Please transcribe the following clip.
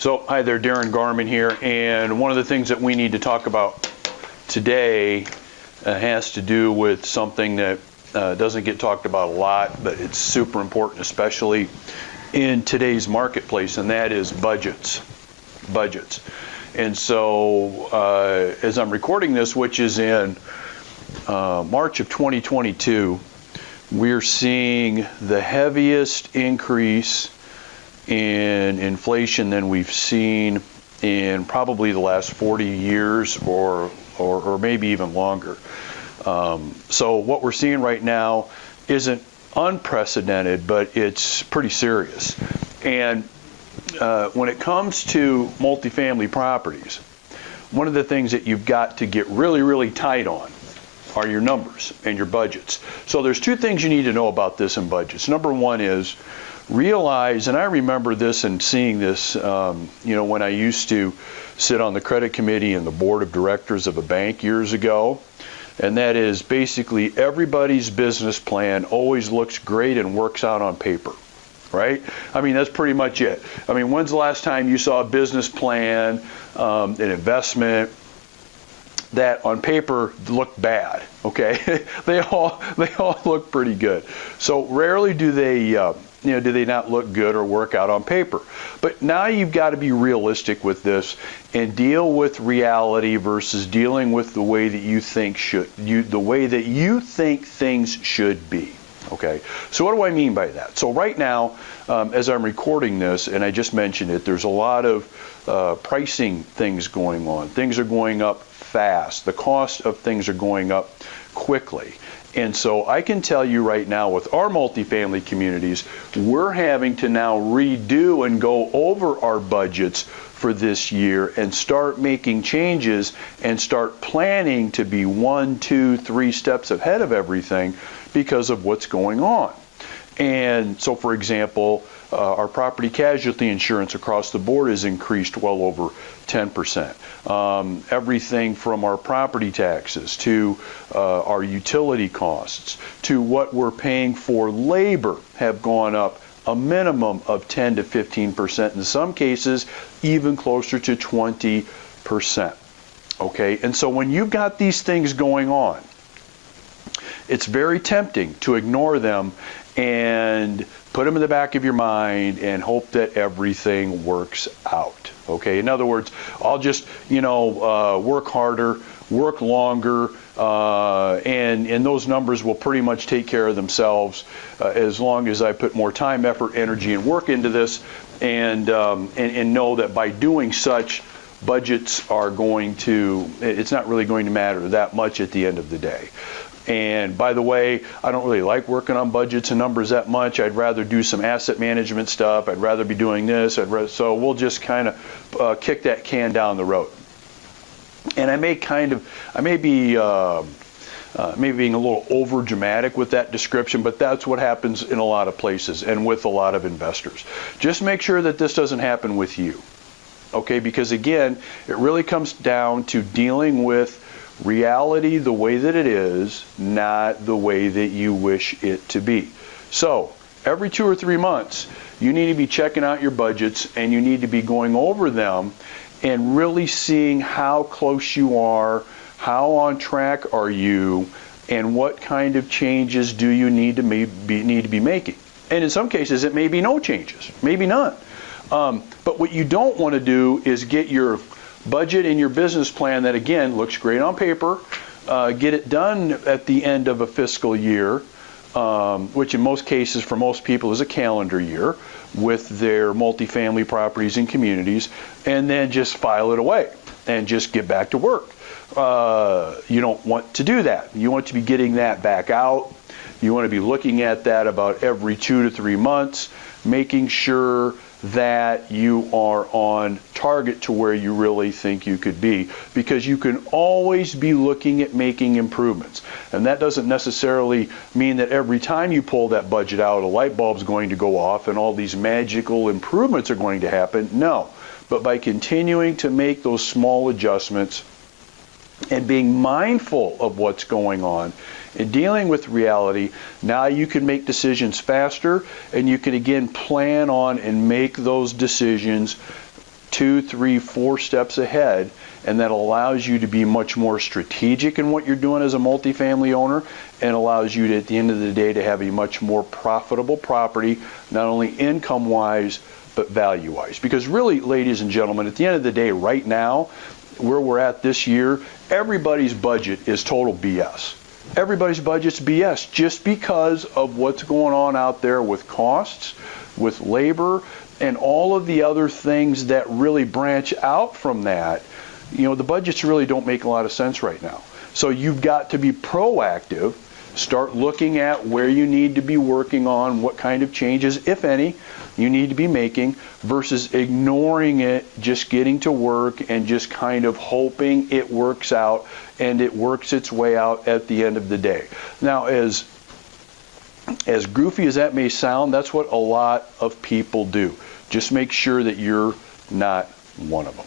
So, hi there, Darin here, and one of the things that we need to talk about today has to do with something that doesn't get talked about a lot, but it's super important, especially in today's marketplace, and that is budgets. And so, as I'm recording this, which is in March of 2022, we're seeing the heaviest increase in inflation than we've seen in probably the last 40 years or maybe even longer. So what we're seeing right now isn't unprecedented, but it's pretty serious. And when it comes to multifamily properties, one of the things that you've got to get really, really tight on are your numbers and your budgets. So there's two things you need to know about this in budgets. Number one is realize, and I remember this and seeing this, when I used to sit on the credit committee and the board of directors of a bank years ago, and that is basically everybody's business plan always looks great and works out on paper, right? I mean, that's pretty much it. I mean, when's the last time you saw a business plan, an investment, that on paper looked bad, okay? they all look pretty good. So rarely do they not look good or work out on paper. But now you've got to be realistic with this and deal with reality versus dealing with the way that you think things should be. Okay, so what do I mean by that? So right now, as I'm recording this, and I just mentioned it, there's a lot of pricing things going on. Things are going up fast. The cost of things are going up quickly. And so I can tell you right now with our multifamily communities, we're having to now redo and go over our budgets for this year and start making changes and start planning to be 1, 2, 3 steps ahead of everything because of what's going on. And so, for example, our property casualty insurance across the board has increased well over 10%. Everything from our property taxes to our utility costs to what we're paying for labor have gone up a minimum of 10 to 15%, in some cases even closer to 20%. Okay, and so when you've got these things going on, it's very tempting to ignore them and put them in the back of your mind and hope that everything works out. Okay, in other words, I'll just, work harder, work longer, and those numbers will pretty much take care of themselves as long as I put more time, effort, energy, and work into this, and know that by doing such, budgets are it's not really going to matter that much at the end of the day. And by the way, I don't really like working on budgets and numbers that much. I'd rather do some asset management stuff. I'd rather be doing this. So we'll just kind of kick that can down the road. And I may be being a little over dramatic with that description, but that's what happens in a lot of places and with a lot of investors. Just make sure that this doesn't happen with you. Okay, because again, it really comes down to dealing with reality the way that it is, not the way that you wish it to be. So every 2 or 3 months, you need to be checking out your budgets and you need to be going over them and really seeing how close you are, how on track are you, and what kind of changes do you need to be making. And in some cases, it may be no changes, maybe none. But what you don't want to do is get your budget and your business plan that, again, looks great on paper, get it done at the end of a fiscal year, which in most cases for most people is a calendar year with their multifamily properties and communities, and then just file it away and just get back to work. You don't want to do that. You want to be getting that back out. You want to be looking at that about every 2 to 3 months, making sure that you are on target to where you really think you could be, because you can always be looking at making improvements. And that doesn't necessarily mean that every time you pull that budget out, a light bulb's going to go off and all these magical improvements are going to happen. No, but by continuing to make those small adjustments and being mindful of what's going on and dealing with reality, now you can make decisions faster, and you can again plan on and make those decisions 2, 3, 4 steps ahead, and that allows you to be much more strategic in what you're doing as a multifamily owner, and allows you to, at the end of the day, to have a much more profitable property, not only income-wise, but value-wise. Because really, ladies and gentlemen, at the end of the day, right now, where we're at this year, everybody's budget is total BS. Everybody's budget's BS just because of what's going on out there with costs, with labor, and all of the other things that really branch out from that. You know, the budgets really don't make a lot of sense right now. So you've got to be proactive, start looking at where you need to be working on, what kind of changes, if any, you need to be making, versus ignoring it, just getting to work and just kind of hoping it works out and it works its way out at the end of the day. Now, as goofy as that may sound, that's what a lot of people do. Just make sure that you're not one of them.